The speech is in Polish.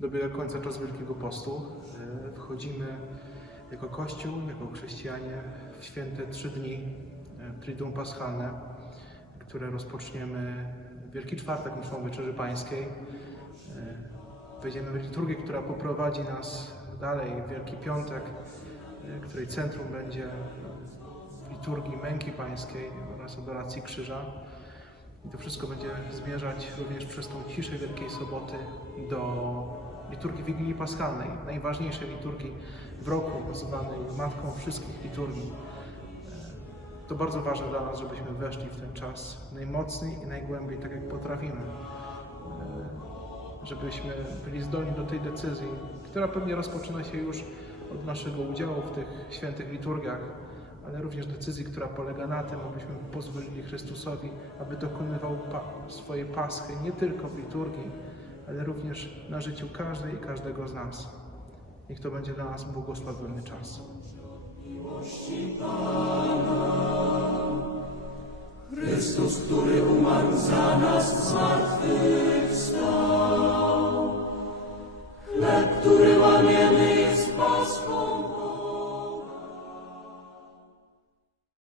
Dobiega końca czas Wielkiego Postu. E, wchodzimy jako Kościół, jako chrześcijanie w święte trzy dni e, Triduum Paschalne, które rozpoczniemy Wielki Czwartek Mszą Wieczerzy Pańskiej. E, wejdziemy w liturgię, która poprowadzi nas dalej Wielki Piątek, której centrum będzie liturgii Męki Pańskiej oraz adoracji Krzyża. I to wszystko będzie zmierzać również przez tą ciszę Wielkiej Soboty do liturgii Wigilii Paschalnej, najważniejszej liturgii w roku, zwanej Matką wszystkich liturgii. To bardzo ważne dla nas, żebyśmy weszli w ten czas najmocniej i najgłębiej, tak jak potrafimy. Żebyśmy byli zdolni do tej decyzji, która pewnie rozpoczyna się już od naszego udziału w tych świętych liturgiach, ale również decyzji, która polega na tym, abyśmy pozwolili Chrystusowi, aby dokonywał pa- swojej paschy nie tylko w liturgii, ale również na życiu każdej i każdego z nas. Niech to będzie dla nas błogosławiony czas. Chrystus, który umarł za nas, zmartwychwstał.